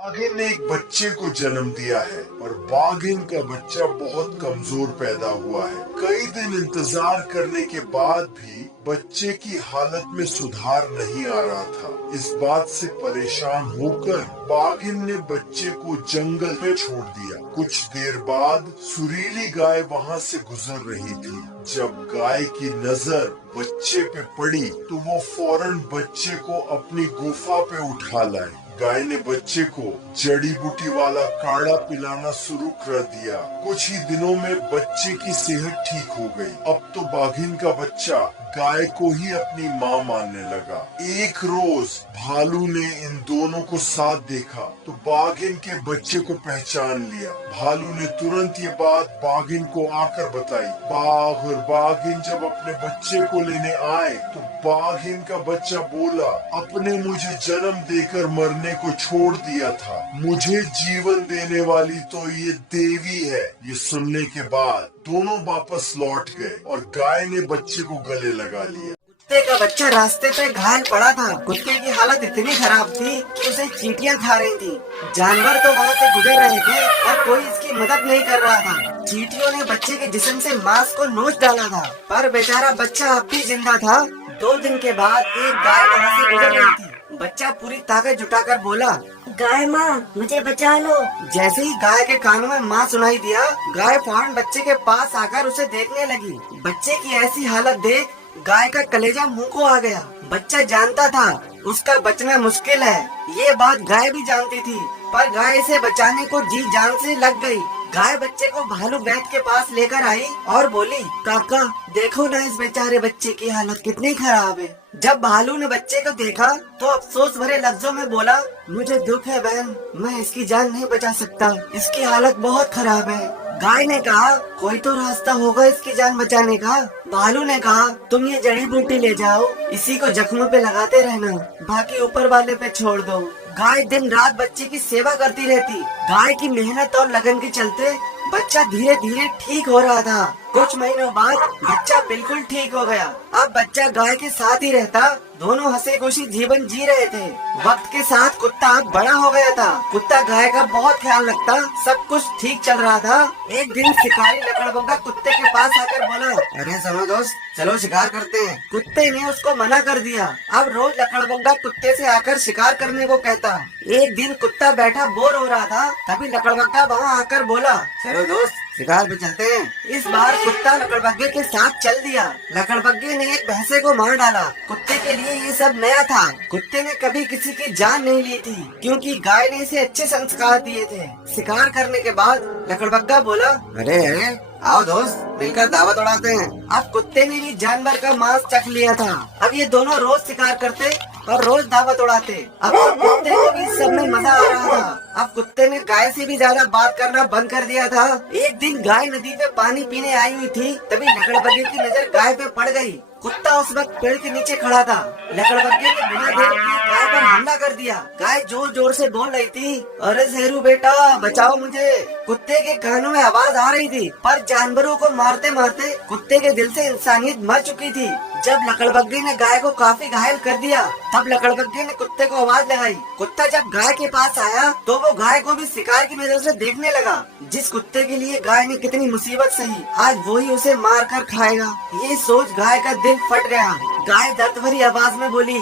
बाघिन ने एक बच्चे को जन्म दिया है और बाघिन का बच्चा बहुत कमजोर पैदा हुआ है। कई दिन इंतजार करने के बाद भी बच्चे की हालत में सुधार नहीं आ रहा था। इस बात से परेशान होकर बाघिन ने बच्चे को जंगल में छोड़ दिया। कुछ देर बाद सुरीली गाय वहाँ से गुजर रही थी। जब गाय की नजर बच्चे पे पड़ी तो वो फौरन बच्चे को अपनी गुफा पे उठा लाए। गाय ने बच्चे को जड़ी बूटी वाला काढ़ा पिलाना शुरू कर दिया। कुछ ही दिनों में बच्चे की सेहत ठीक हो गई। अब तो बाघिन का बच्चा गाय को ही अपनी माँ मानने लगा। एक रोज भालू ने इन दोनों को साथ देखा तो बाघिन के बच्चे को पहचान लिया। भालू ने तुरंत ये बात बाघिन को आकर बताई। बाघ और बाघिन जब अपने बच्चे को लेने आए तो बाघिन का बच्चा बोला, अपने मुझे जन्म देकर मरने को छोड़ दिया था, मुझे जीवन देने वाली तो ये देवी है। ये सुनने के बाद दोनों वापस लौट गए और गाय ने बच्चे को गले लगा लिया। कुत्ते का बच्चा रास्ते पे घायल पड़ा था। कुत्ते की हालत इतनी खराब थी कि उसे चींटियां खा रही थी। जानवर तो वहाँ से गुजर रहे थे पर कोई इसकी मदद नहीं कर रहा था। चींटियों ने बच्चे के जिस्म से मांस को नोच डाला था पर बेचारा बच्चा अब भी जिंदा था। 2 दिन के बाद एक गाय वहाँ से गुजर रही थी। बच्चा पूरी ताकत जुटाकर बोला, गाय माँ मुझे बचा लो। जैसे ही गाय के कानों में माँ सुनाई दिया, गाय फौरन बच्चे के पास आकर उसे देखने लगी। बच्चे की ऐसी हालत देख गाय का कलेजा मुंह को आ गया। बच्चा जानता था उसका बचना मुश्किल है। ये बात गाय भी जानती थी पर गाय इसे बचाने को जी जान से लग गई। गाय बच्चे को भालू वैद्य के पास लेकर आई और बोली, काका देखो ना इस बेचारे बच्चे की हालत कितनी खराब है। जब भालू ने बच्चे को देखा तो अफसोस भरे लफ्जों में बोला, मुझे दुख है बहन, मैं इसकी जान नहीं बचा सकता, इसकी हालत बहुत खराब है। गाय ने कहा, कोई तो रास्ता होगा इसकी जान बचाने का। भालू ने कहा, तुम ये जड़ी बूटी ले जाओ, इसी को जख्मों पे लगाते रहना, बाकी ऊपर वाले पे छोड़ दो। गाय दिन रात बच्चे की सेवा करती रहती। गाय की मेहनत और लगन के चलते बच्चा धीरे धीरे ठीक हो रहा था। कुछ महीनों बाद बच्चा बिल्कुल ठीक हो गया। अब बच्चा गाय के साथ ही रहता। दोनों हंसी खुशी जीवन जी रहे थे। वक्त के साथ कुत्ता अब बड़ा हो गया था। कुत्ता गाय का बहुत ख्याल रखता। सब कुछ ठीक चल रहा था। एक दिन शिकारी लकड़बग्गा कुत्ते के पास आकर बोला, अरे सुनो दोस्त, चलो शिकार करते हैं। कुत्ते ने उसको मना कर दिया। अब रोज लकड़बग्गा कुत्ते से आकर शिकार करने को कहता। एक दिन कुत्ता बैठा बोर हो रहा था, तभी लकड़बग्गा वहाँ आकर बोला, चलो दोस्त शिकार पे चलते हैं। इस बार कुत्ता लकड़बग्गे के साथ चल दिया। लकड़बग्गे ने एक भैंसे को मार डाला। कुत्ते के लिए ये सब नया था। कुत्ते ने कभी किसी की जान नहीं ली थी क्योंकि गाय ने इसे अच्छे संस्कार दिए थे। शिकार करने के बाद लकड़बग्गा बोला, अरे अरे आओ दोस्त मिलकर दावत उड़ाते हैं। अब कुत्ते ने भी जानवर का मांस चख लिया था। अब ये दोनों रोज शिकार करते और रोज दावत उड़ाते। अब कुत्ते को भी सब में मजा आ रहा था। अब कुत्ते ने गाय से भी ज्यादा बात करना बंद कर दिया था। एक दिन गाय नदी पे पानी पीने आई हुई थी, तभी लकड़बग्गे की नजर गाय पे पड़ गई। कुत्ता उस वक्त पेड़ के नीचे खड़ा था। लकड़बग्गे ने बिना देर किए गाय पर हमला कर दिया। गाय जोर जोर से बोल रही थी, अरे शेरू बेटा बचाओ मुझे। कुत्ते के कानों में आवाज आ रही थी पर जानवरों को मारते मारते कुत्ते के दिल से इंसानियत मर चुकी थी। जब लकड़बग्गे ने गाय को काफी घायल कर दिया, तब लकड़बग्गे ने कुत्ते को आवाज लगाई। कुत्ता जब गाय के पास आया तो वो गाय को भी शिकार की नजर से देखने लगा। जिस कुत्ते के लिए गाय ने कितनी मुसीबत सही, आज वो ही उसे मार कर खाएगा। ये सोच गाय का दिल फट गया। गाय दर्द भरी आवाज में बोली,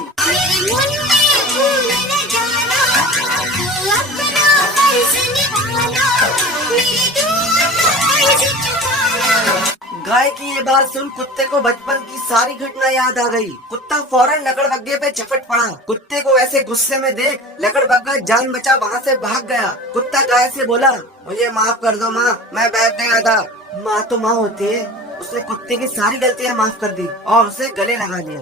गाय की ये बात सुन कुत्ते को बचपन की सारी घटना याद आ गई। कुत्ता फौरन लकड़बग्गे पे झपट पड़ा। कुत्ते को ऐसे गुस्से में देख लकड़बग्गा जान बचा वहाँ से भाग गया। कुत्ता गाय से बोला, मुझे माफ कर दो माँ, मैं बैठ गया था। माँ तो माँ होती है। उसने कुत्ते की सारी गलतियाँ माफ कर दी और उसे गले लगा लिया।